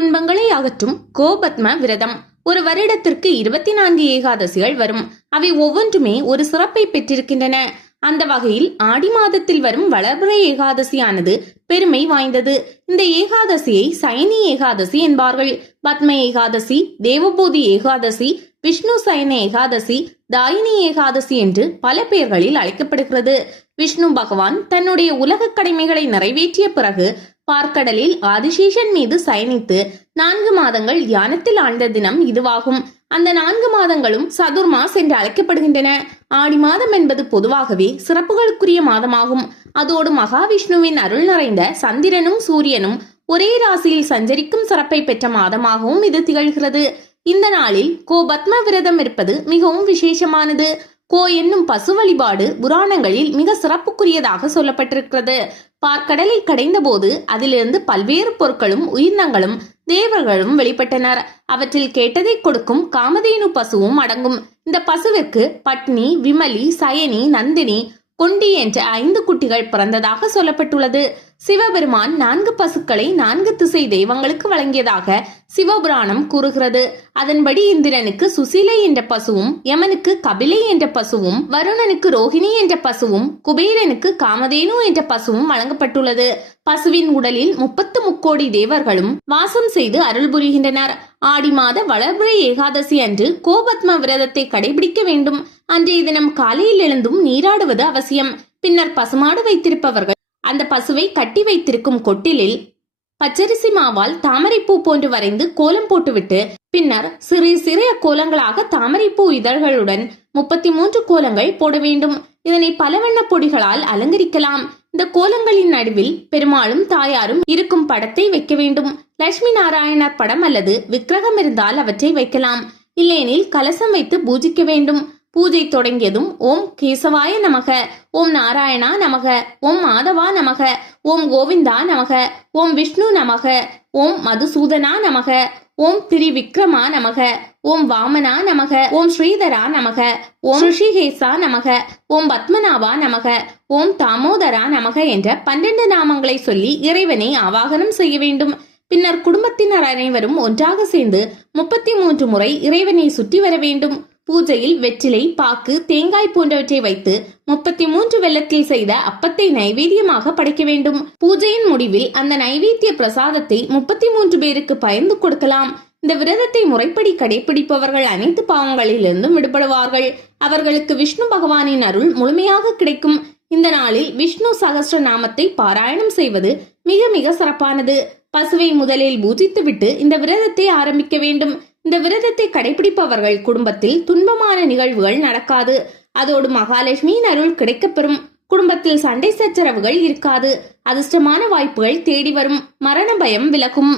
துன்பங்களை அகற்றும் கோபத்ம விரதம். ஒரு வருடத்திற்கு 24 ஏகாதசிகள் வரும். அவை ஒவ்வொன்றுமே ஒரு சிறப்பை பெற்றிருக்கின்றன. அந்த வகையில் ஆடி மாதத்தில் வரும் வளர்பிறை ஏகாதசியானது பெருமை வாய்ந்தது. இந்த ஏகாதசியை சயனி ஏகாதசி என்பார்கள். பத்ம ஏகாதசி, தேவபூதி ஏகாதசி, விஷ்ணு சயன ஏகாதசி, தாயினி ஏகாதசி என்று பல பெயர்களில் அழைக்கப்படுகிறது. விஷ்ணு பகவான் தன்னுடைய உலக கடமைகளை நிறைவேற்றிய பிறகு பார்க்கடலில் ஆதிசேஷன் மீது சயனித்து 4 மாதங்கள் தியானத்தில் ஆழ்ந்த தினம் இதுவாகும். அந்த 4 மாதங்களும் சதுர்மாஸ் என்று அழைக்கப்படுகின்றன. ஆடி மாதம் என்பது பொதுவாகவே சிறப்புகளுக்குரிய மாதமாகும். அதோடு மகாவிஷ்ணுவின் அருள் நிறைந்த சந்திரனும் சூரியனும் ஒரே ராசியில் சஞ்சரிக்கும் சிறப்பை பெற்ற மாதமாகவும் இது திகழ்கிறது. இந்த நாளில் கோபத்ம விரதம் இருப்பது மிகவும் விசேஷமானது. கோ என்னும் பசு வழிபாடு புராணங்களில் மிக சிறப்புக்குரியதாக சொல்லப்பட்டிருக்கிறது. பார்க்கடலை கடைந்த போது அதிலிருந்து பல்வேறு பொருட்களும் உயிரினங்களும் தேவர்களும் வெளிப்பட்டனர். அவற்றில் கேட்டதை கொடுக்கும் காமதேனு பசுவும் அடங்கும். இந்த பசுவிற்கு பட்னி, விமலி, சயனி, நந்தினி, கொண்டி என்ற 5 குட்டிகள் பிறந்ததாக சொல்லப்பட்டுள்ளது. சிவபெருமான் 4 பசுக்களை 4 திசை தெய்வங்களுக்கு வழங்கியதாக சிவபுராணம் கூறுகிறது. அதன்படி இந்திரனுக்கு சுசிலை என்ற பசுவும், யமனுக்கு கபிலை என்ற பசுவும், வருணனுக்கு ரோஹிணி என்ற பசுவும், குபேரனுக்கு காமதேனு என்ற பசுவும் வழங்கப்பட்டுள்ளது. பசுவின் உடலில் 30 கோடி தேவர்களும் வாசம் செய்து அருள் புரிகின்றனர். ஆடி மாத வளர்பிறை ஏகாதசி அன்று கோபத்ம விரதத்தை கடைபிடிக்க வேண்டும். அன்றைய தினம் காலையில் எழுந்தும் நீராடுவது அவசியம். பின்னர் பசுமாடு வைத்திருப்பவர்கள் அந்த பசுவை கட்டி வைத்திருக்கும் கொட்டிலில் பச்சரிசி மாவால் தாமரைப்பூ போன்று வரைந்து கோலம் போட்டுவிட்டு பின்னர் சிறு சிறிய கோலங்களாக தாமரைப்பூ இதழ்களுடன் 33 கோலங்கள் போட வேண்டும். இதனை பல வண்ண பொடிகளால் அலங்கரிக்கலாம். இந்த கோலங்களின் நடுவில் பெருமாளும் தாயாரும் இருக்கும் படத்தை வைக்க வேண்டும். லட்சுமி நாராயணர் படம் அல்லது விக்கிரகம் இருந்தால் அவற்றை வைக்கலாம். இல்லையெனில் கலசம் வைத்து பூஜிக்க வேண்டும். பூஜை தொடங்கியதும் ஓம் கேசவாய நமக, ஓம் நாராயணா நமக, ஓம் மாதவா நமக, ஓம் கோவிந்தா நமக, ஓம் விஷ்ணு நமக, ஓம் மதுசூதனா நமக, ஓம் திரிவிக்ரமா நமக, ஓம் வாமனா நமக, ஓம் ஸ்ரீதரா நமக, ஓம் ரிஷிகேசா நமக, ஓம் பத்மநாபா நமக, ஓம் தாமோதரா நமக என்ற 12 நாமங்களை சொல்லி இறைவனை ஆவாகனம் செய்ய வேண்டும். பின்னர் குடும்பத்தினர் அனைவரும் ஒன்றாக சேர்ந்து 33 முறை இறைவனை சுற்றி வர வேண்டும். பூஜையில் வெற்றிலை, பாக்கு, தேங்காய் போன்றவற்றை வைத்து 33 வெல்லத்தில் செய்த அப்பத்தை நைவேத்தியமாக படைக்க வேண்டும். பூஜையின் முடிவில் அந்த நைவேத்திய பிரசாதத்தை 33 பேருக்கு பகிர்ந்து கொடுக்கலாம். இந்த விரதத்தை முறைப்படி கடைபிடிப்பவர்கள் அனைத்து பாவங்களிலிருந்தும் விடுபடுவார்கள். அவர்களுக்கு விஷ்ணு பகவானின் அருள் முழுமையாக கிடைக்கும். இந்த நாளில் விஷ்ணு சகஸ்ர நாமத்தை பாராயணம் செய்வது மிக மிக சிறப்பானது. பசுவை முதலில் பூஜித்துவிட்டு இந்த விரதத்தை ஆரம்பிக்க வேண்டும். இந்த விரதத்தை கடைபிடிப்பவர்கள் குடும்பத்தில் துன்பமான நிகழ்வுகள் நடக்காது. அதோடு மகாலட்சுமியின் அருள் கிடைக்கப்பெறும். குடும்பத்தில் சண்டை சச்சரவுகள் இருக்காது. அதிர்ஷ்டமான வாய்ப்புகள் தேடி வரும். மரண பயம் விலகும்.